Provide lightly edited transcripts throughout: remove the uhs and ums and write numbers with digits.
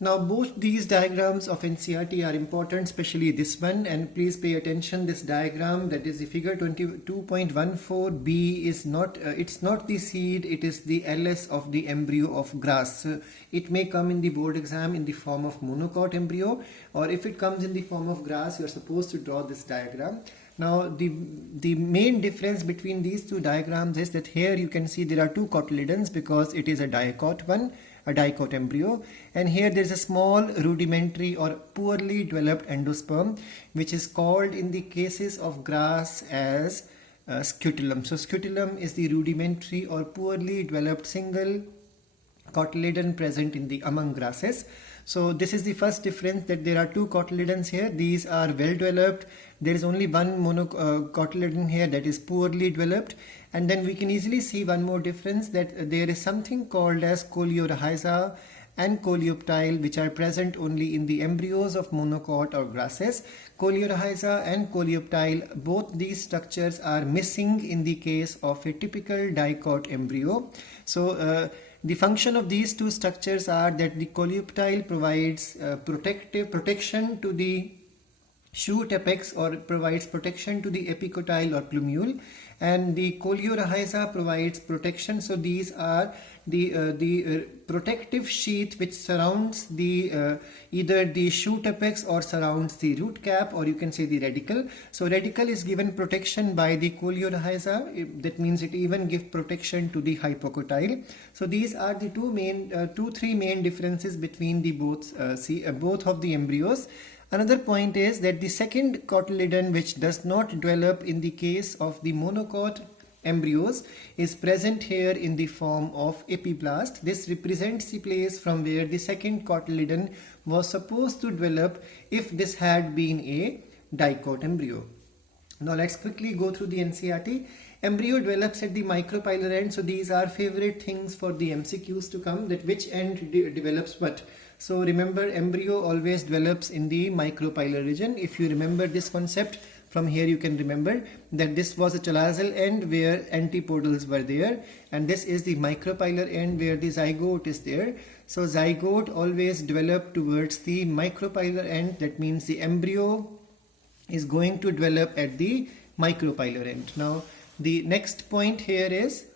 Now both these diagrams of NCERT are important, especially this one, and please pay attention. This diagram, that is the figure 22.14b, is not it's not the seed, it is the LS of the embryo of grass. It may come in the board exam in the form of monocot embryo, or if it comes in the form of grass, you are supposed to draw this diagram. Now the main difference between these two diagrams is that here you can see there are two cotyledons because it is a dicot one, a dicot embryo, and here there is a small rudimentary or poorly developed endosperm, which is called in the cases of grass as scutellum. So scutellum is the rudimentary or poorly developed single cotyledon present in the among grasses. So this is the first difference, that there are two cotyledons here. These are well developed. There is only one cotyledon here that is poorly developed. And then we can easily see one more difference, that there is something called as coleorrhiza and coleoptile, which are present only in the embryos of monocot or grasses. Coleorrhiza and coleoptile, both these structures are missing in the case of a typical dicot embryo. So the function of these two structures are that the coleoptile provides protection to the shoot apex, or provides protection to the epicotyle or plumule, and the coleorrhiza provides protection. So these are the protective sheath which surrounds the either the shoot apex or surrounds the root cap, or you can say the radicle. So radicle is given protection by the coleorrhiza. That means it even gives protection to the hypocotyle. So these are the three main differences between the both of the embryos. Another point is that the second cotyledon, which does not develop in the case of the monocot embryos, is present here in the form of epiblast. This represents the place from where the second cotyledon was supposed to develop if this had been a dicot embryo. Now let's quickly go through the NCERT. Embryo develops at the micropylar end. So these are favorite things for the MCQs to come, that which end develops what. So remember, embryo always develops in the micropylar region. If you remember this concept, from here you can remember that this was a chalazial end where antipodals were there, and this is the micropylar end where the zygote is there. So zygote always develop towards the micropylar end. That means the embryo is going to develop at the micropylar end. Now the next point here is,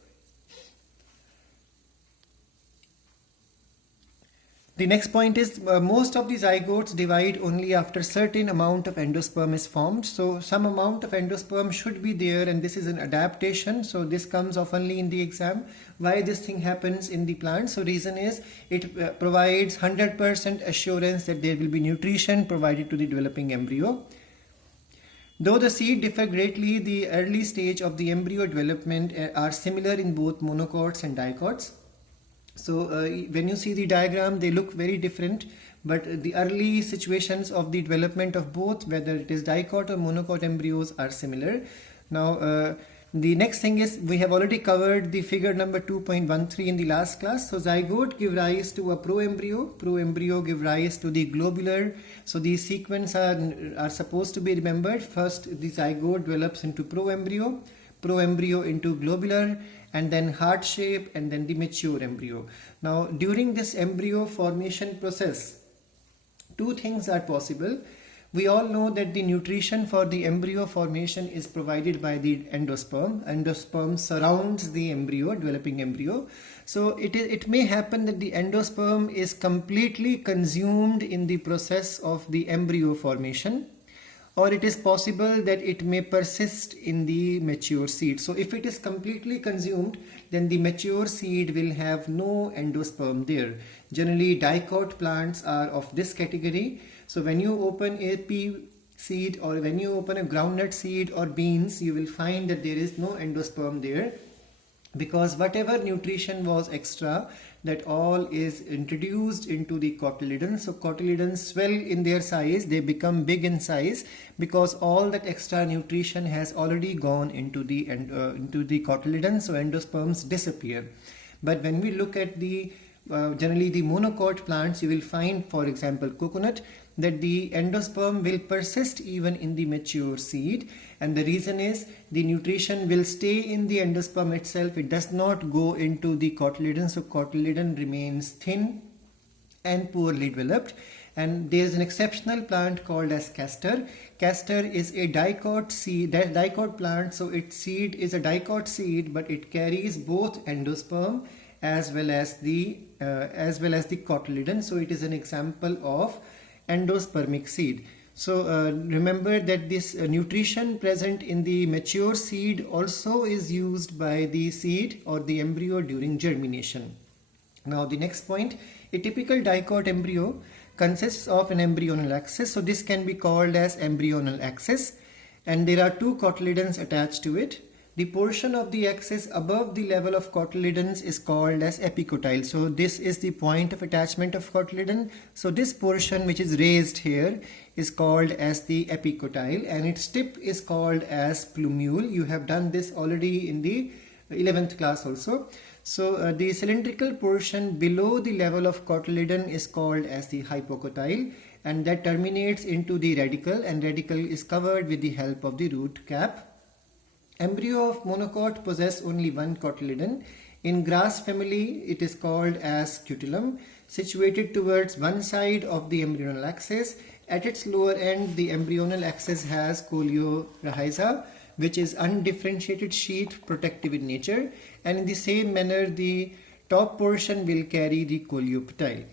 most of the zygotes divide only after certain amount of endosperm is formed. So some amount of endosperm should be there, and this is an adaptation. So this comes oftenly in the exam. Why this thing happens in the plant? So reason is it provides 100% assurance that there will be nutrition provided to the developing embryo. Though the seed differ greatly, the early stage of the embryo development are similar in both monocots and dicots. So when you see the diagram, they look very different, but the early situations of the development of both, whether it is dicot or monocot embryos, are similar. Now the next thing is, we have already covered the figure number 2.13 in the last class. So zygote give rise to a proembryo give rise to the globular. So these sequence are supposed to be remembered. First the zygote develops into proembryo into globular, and then heart shape, and then the mature embryo. Now during this embryo formation process, two things are possible. We all know that the nutrition for the embryo formation is provided by the endosperm. Endosperm surrounds the embryo, developing embryo. So it may happen that the endosperm is completely consumed in the process of the embryo formation, or it is possible that it may persist in the mature seed. So if it is completely consumed, then the mature seed will have no endosperm there. Generally dicot plants are of this category. So when you open a pea seed, or when you open a groundnut seed or beans, you will find that there is no endosperm there, because whatever nutrition was extra, that all is introduced into the cotyledons. So cotyledons swell in their size, they become big in size, because all that extra nutrition has already gone into the cotyledons. So endosperms disappear. But when we look at the generally the monocot plants, you will find, for example, coconut, that the endosperm will persist even in the mature seed, and the reason is the nutrition will stay in the endosperm itself. It does not go into the cotyledon, so cotyledon remains thin and poorly developed. And there is an exceptional plant called as castor. Castor is a dicot seed, that dicot plant, so its seed is a dicot seed, but it carries both endosperm as well as the cotyledon. So it is an example of endospermic seed. So remember that this nutrition present in the mature seed also is used by the seed or the embryo during germination. Now the next point, a typical dicot embryo consists of an embryonal axis. So this can be called as embryonal axis, and there are two cotyledons attached to it. The portion of the axis above the level of cotyledons is called as epicotyle. So this is the point of attachment of cotyledon. So this portion which is raised here is called as the epicotyle, and its tip is called as plumule. You have done this already in the 11th class also. So the cylindrical portion below the level of cotyledon is called as the hypocotyle, and that terminates into the radicle, and radicle is covered with the help of the root cap. Embryo of monocot possess only one cotyledon. In grass family, it is called as scutellum, situated towards one side of the embryonal axis. At its lower end, the embryonal axis has coleorrhiza, which is undifferentiated sheath protective in nature, and in the same manner the top portion will carry the coleoptile.